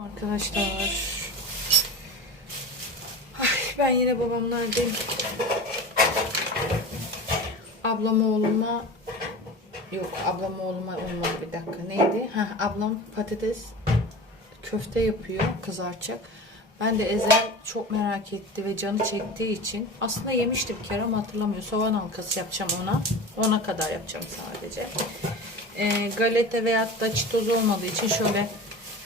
Arkadaşlar. Ay, ben yine babamlardayım. Ablam oğluma yok ablam oğluma olmadı bir dakika neydi? Ha ablam patates köfte yapıyor kızartacak. Ben de Ezel çok merak etti ve canı çektiği için aslında yemişti bir kere ama hatırlamıyor. Soğan halkası yapacağım ona. Ona kadar yapacağım sadece. Ee, galeta veyahut da çitoz olmadığı için şöyle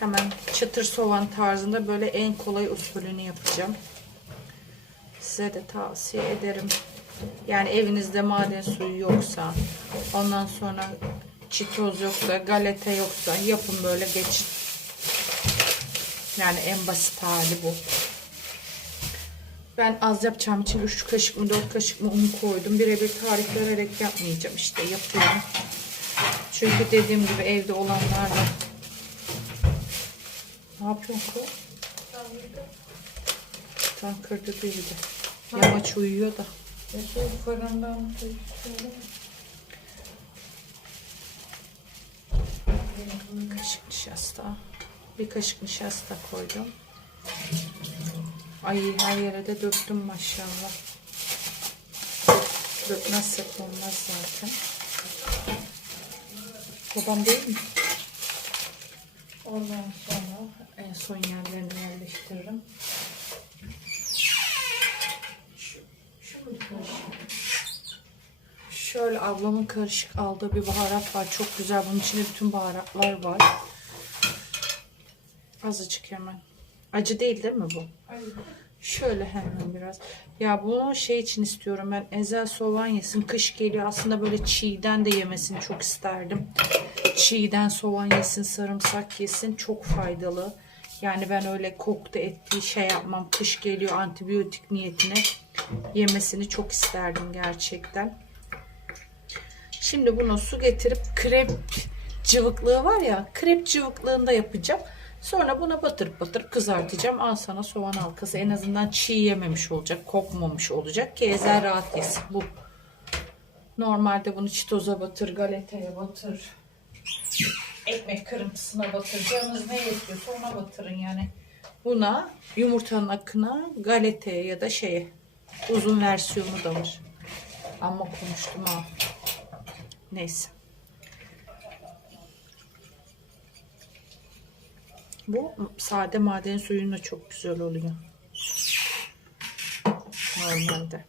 hemen çıtır soğan tarzında böyle en kolay usulünü yapacağım. Size de tavsiye ederim. Yani evinizde maden suyu yoksa ondan sonra çitoz yoksa galeta yoksa yapın böyle geçin. Yani en basit hali bu. Ben az yapacağım için 3 kaşık mı 4 kaşık mı un koydum. Birebir tarif vererek yapmayacağım işte yapıyorum. Çünkü dediğim gibi evde olanlarla ne yapıyorsun kız? Tam kırdı değil de. Yamaç uyuyor da. Şu fırından koyuyorum. Bir kaşık nişasta. Bir kaşık nişasta koydum. Ay her yere de döktüm maşallah. Dökmezsek olmaz zaten. Babam değil mi? Ondan sonra En son yerlerini yerleştiririm. Şöyle ablamın karışık aldığı bir baharat var. Çok güzel. Bunun içinde bütün baharatlar var. Azıcık hemen. Acı değil değil mi bu? ay, Şöyle hemen biraz. Ya bunu şey için istiyorum ben. Ezel soğan yesin. Kış geliyor. Aslında böyle çiğden de yemesini çok isterdim. Çiğden soğan yesin, sarımsak yesin. Çok faydalı. Yani ben öyle koktu ettiği şey yapmam. Kış geliyor antibiyotik niyetine yemesini çok isterdim gerçekten. Şimdi bunu su getirip krep cıvıklığı var ya krep cıvıklığında yapacağım. Sonra buna batırıp batırıp kızartacağım. Al sana soğan halkası. En azından çiğ yememiş olacak. Kokmamış olacak. Ki rahat yesin. Bu. Normalde bunu çitoza batır, galetaya batır. Ekmek kırıntısına batır. Canınız ne yetiyorsa ona batırın yani. Buna yumurtanın akına, galeteye ya da şeye uzun versiyonu da var. Ama konuştum ha. Neyse. Bu sade maden suyuyla çok güzel oluyor. Normalde.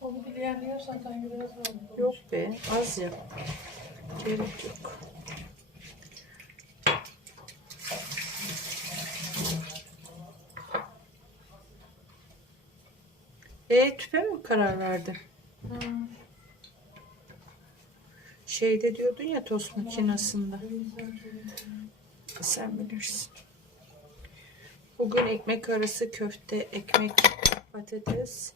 onu bilen yiyorsan sanki biraz. Yok be az ya. Gerek yok. E tüpe mi karar verdin? Hmm. Şeyde diyordun ya tost makinesinde. Sen bilirsin. Bugün ekmek arası köfte, ekmek, patates,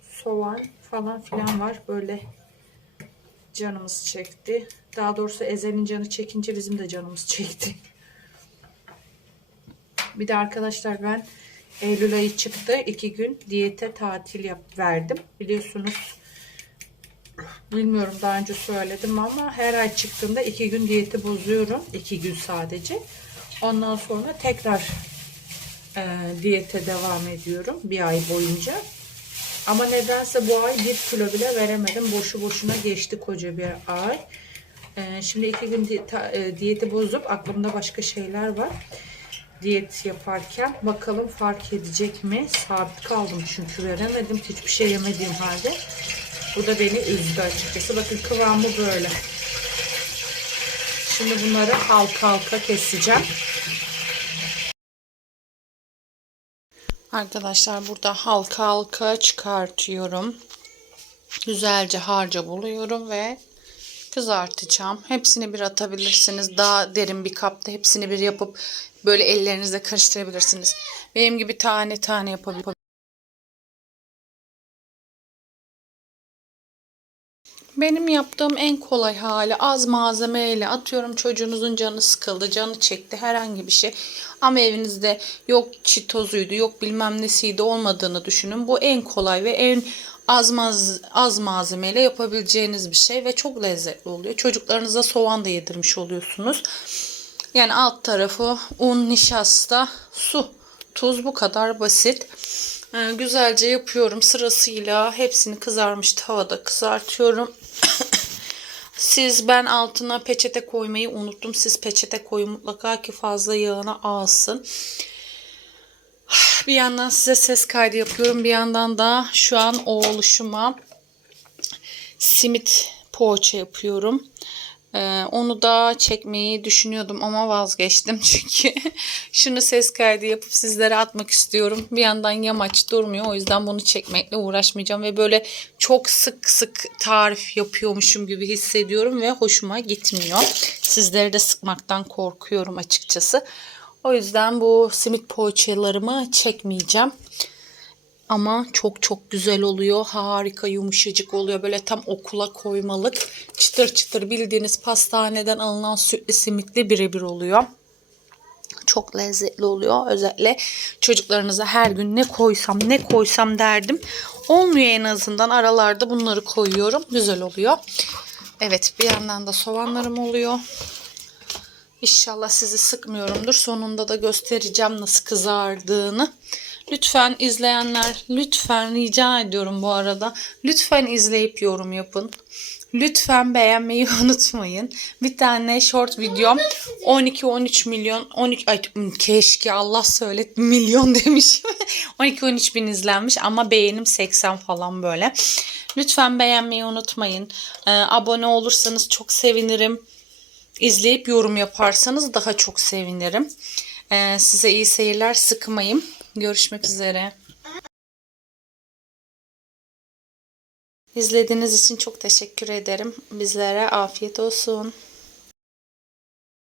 soğan falan filan var. Böyle canımız çekti. Daha doğrusu Ezel'in canı çekince bizim de canımız çekti. Bir de arkadaşlar ben Eylül ayı çıktı. iki gün diyete tatil yap verdim. Biliyorsunuz bilmiyorum daha önce söyledim ama her ay çıktığımda iki gün diyeti bozuyorum. iki gün sadece. Ondan sonra tekrar e, diyete devam ediyorum bir ay boyunca. Ama nedense bu ay bir kilo bile veremedim. Boşu boşuna geçti koca bir ay. E, şimdi iki gün e, diyeti bozup aklımda başka şeyler var. Diyet yaparken bakalım fark edecek mi? Sabit kaldım çünkü veremedim. Hiçbir şey yemediğim halde. Bu da beni üzdü açıkçası. Bakın kıvamı böyle. Şimdi bunları halka halka keseceğim. Arkadaşlar burada halka halka çıkartıyorum. Güzelce harca buluyorum ve kızartacağım. Hepsini bir atabilirsiniz. Daha derin bir kapta hepsini bir yapıp böyle ellerinizle karıştırabilirsiniz. Benim gibi tane tane yapabilirsiniz. Benim yaptığım en kolay hali az malzemeyle atıyorum çocuğunuzun canı sıkıldı, canı çekti herhangi bir şey. Ama evinizde yok çitozuydu, yok bilmem nesiydi olmadığını düşünün. Bu en kolay ve en az, maz, az malzemeyle yapabileceğiniz bir şey ve çok lezzetli oluyor. Çocuklarınıza soğan da yedirmiş oluyorsunuz. Yani alt tarafı un, nişasta, su, tuz bu kadar basit. Ee, güzelce yapıyorum sırasıyla. Hepsini kızarmış tavada kızartıyorum. Siz ben altına peçete koymayı unuttum. Siz peçete koyun mutlaka ki fazla yağına alsın. Bir yandan size ses kaydı yapıyorum. Bir yandan da şu an oğluşuma simit poğaça yapıyorum. Ee, onu da çekmeyi düşünüyordum ama vazgeçtim çünkü şunu ses kaydı yapıp sizlere atmak istiyorum. Bir yandan yamaç durmuyor o yüzden bunu çekmekle uğraşmayacağım ve böyle çok sık sık tarif yapıyormuşum gibi hissediyorum ve hoşuma gitmiyor. Sizleri de sıkmaktan korkuyorum açıkçası. O yüzden bu simit poğaçalarımı çekmeyeceğim. Ama çok çok güzel oluyor. Harika yumuşacık oluyor. Böyle tam okula koymalık. Çıtır çıtır bildiğiniz pastaneden alınan sütlü simitli birebir oluyor. Çok lezzetli oluyor. Özellikle çocuklarınıza her gün ne koysam ne koysam derdim. Olmuyor en azından. Aralarda bunları koyuyorum. Güzel oluyor. Evet bir yandan da soğanlarım oluyor. İnşallah sizi sıkmıyorumdur. Sonunda da göstereceğim nasıl kızardığını. Lütfen izleyenler, lütfen rica ediyorum bu arada. Lütfen izleyip yorum yapın. Lütfen beğenmeyi unutmayın. Bir tane short videom 12-13 milyon 12 ay keşke Allah söylet milyon demişim. 12-13 bin izlenmiş ama beğenim 80 falan böyle. Lütfen beğenmeyi unutmayın. Ee, abone olursanız çok sevinirim. İzleyip yorum yaparsanız daha çok sevinirim. Ee, size iyi seyirler sıkmayayım. Görüşmek üzere. İzlediğiniz için çok teşekkür ederim. Bizlere afiyet olsun.